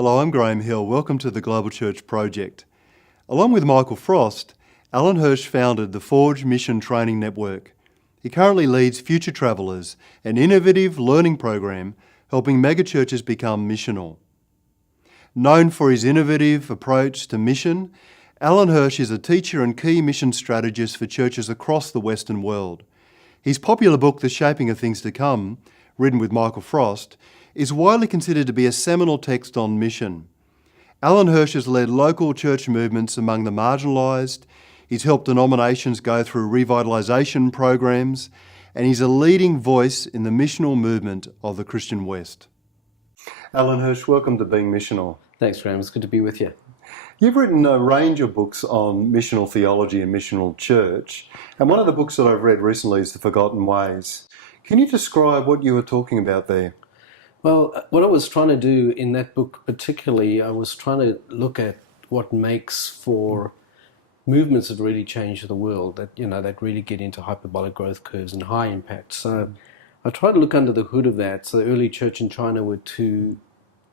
Hello, I'm Graham Hill. Welcome to the Global Church Project. Along with Michael Frost, Alan Hirsch founded the Forge Mission Training Network. He currently leads Future Travellers, an innovative learning program helping megachurches become missional. Known for his innovative approach to mission, Alan Hirsch is a teacher and key mission strategist for churches across the Western world. His popular book, The Shaping of Things to Come, written with Michael Frost, is widely considered to be a seminal text on mission. Alan Hirsch has led local church movements among the marginalised, he's helped denominations go through revitalisation programs, and he's a leading voice in the missional movement of the Christian West. Alan Hirsch, welcome to Being Missional. Thanks, Graham. It's good to be with you. You've written a range of books on missional theology and missional church, and one of the books that I've read recently is The Forgotten Ways. Can you describe what you were talking about there? Well, what I was trying to do in that book particularly, I was trying to look at what makes for movements that really change the world, that really get into hyperbolic growth curves and high impact. So I tried to look under the hood of that. So the early church in China were two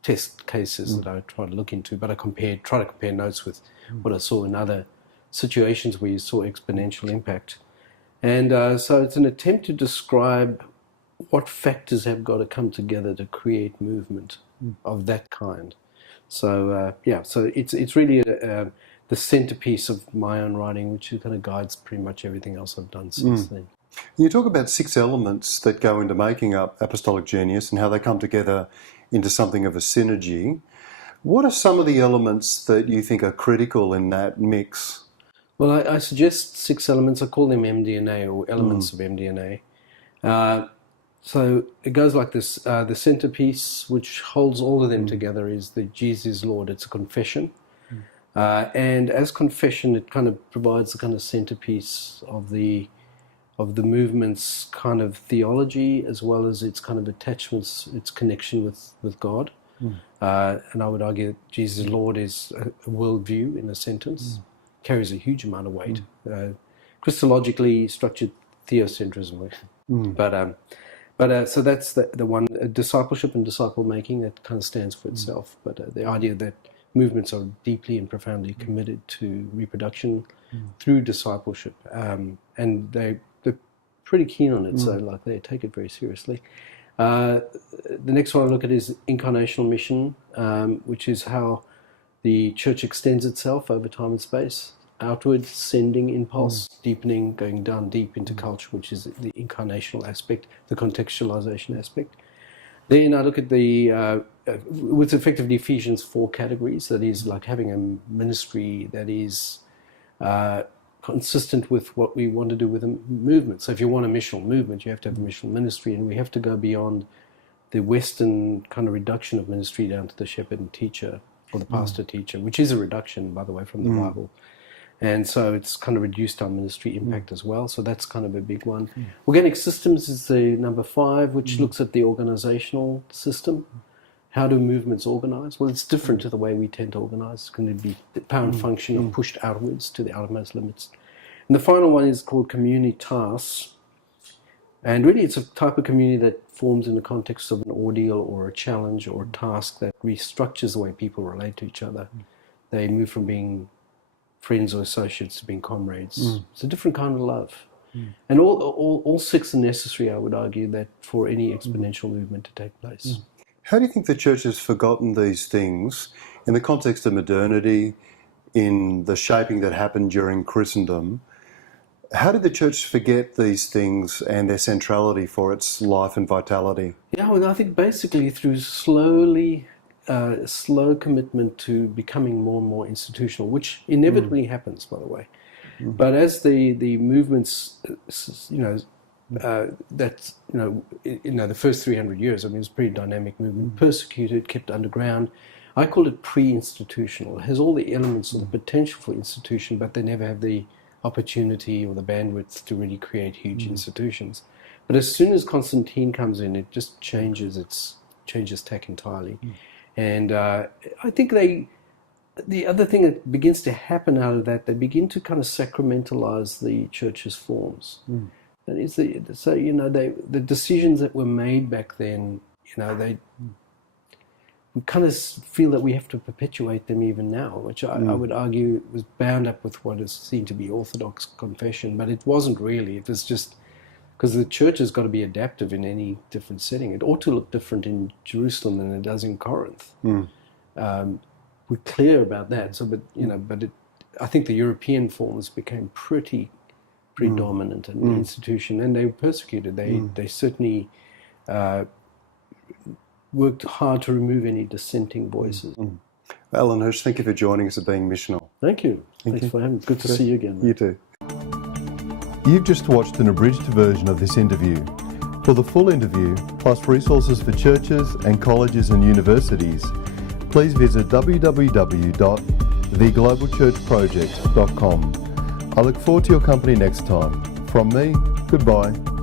test cases that I tried to look into, but I tried to compare notes with what I saw in other situations where you saw exponential impact. And so it's an attempt to describe what factors have got to come together to create movement of that kind. So so it's really the centerpiece of my own writing, which kind of guides pretty much everything else I've done since then. You talk about 6 elements that go into making up apostolic genius and how they come together into something of a synergy. What are some of the elements that you think are critical in that mix? Well, I suggest 6 elements. I call them MDNA, or elements of MDNA. So it goes like this. The centerpiece, which holds all of them together, is that Jesus is Lord. It's a confession. And as confession, it kind of provides the kind of centerpiece of the movement's kind of theology, as well as its kind of attachments, its connection with God. And I would argue that Jesus is Lord is a worldview in a sentence, carries a huge amount of weight. Christologically structured theocentrism. But so that's the one, discipleship and disciple making, that kind of stands for itself. But the idea that movements are deeply and profoundly committed to reproduction through discipleship, and they're pretty keen on it. So they take it very seriously. The next one I look at is incarnational mission, which is how the church extends itself over time and space. Outward, sending impulse, deepening, going down deep into culture, which is the incarnational aspect, the contextualization aspect. Then I look at with effectively Ephesians 4 categories, that is like having a ministry that is consistent with what we want to do with a movement. So if you want a missional movement, you have to have a missional ministry, and we have to go beyond the Western kind of reduction of ministry down to the shepherd and teacher, or the pastor teacher, which is a reduction, by the way, from the Bible. And so it's kind of reduced our ministry impact as well. So that's kind of a big one. Organic systems is the number 5, which looks at the organizational system. How do movements organize? Well, it's different to the way we tend to organize. It's going to be the power and function of pushed outwards to the outermost limits. And the final one is called community tasks. And really it's a type of community that forms in the context of an ordeal or a challenge or a task that restructures the way people relate to each other. They move from being friends or associates to being comrades. It's a different kind of love. And all 6 are necessary, I would argue, that for any exponential movement to take place. How do you think the church has forgotten these things in the context of modernity, in the shaping that happened during Christendom? How did the church forget these things and their centrality for its life and vitality? Yeah, well, I think basically through slow commitment to becoming more and more institutional, which inevitably happens, by the way. But as the movements, the first 300 years, I mean, it's a pretty dynamic movement, persecuted, kept underground. I call it pre-institutional. It has all the elements of the potential for institution, but they never have the opportunity or the bandwidth to really create huge institutions. But as soon as Constantine comes in, it just changes tack entirely. And I think the other thing that begins to happen out of that, they begin to kind of sacramentalize the church's forms. And it's the decisions that were made back then, we kind of feel that we have to perpetuate them even now, which I would argue was bound up with what is seen to be Orthodox confession, but it wasn't really. It was just because the church has got to be adaptive in any different setting. It ought to look different in Jerusalem than it does in Corinth. We're clear about that. So, I think the European forms became pretty dominant in the institution, and they were persecuted. They certainly worked hard to remove any dissenting voices. Alan Hirsch, thank you for joining us at Being Missional. Thank you. Thanks for having me. Good to see you again. You too. You've just watched an abridged version of this interview. For the full interview, plus resources for churches and colleges and universities, please visit www.theglobalchurchproject.com. I look forward to your company next time. From me, goodbye.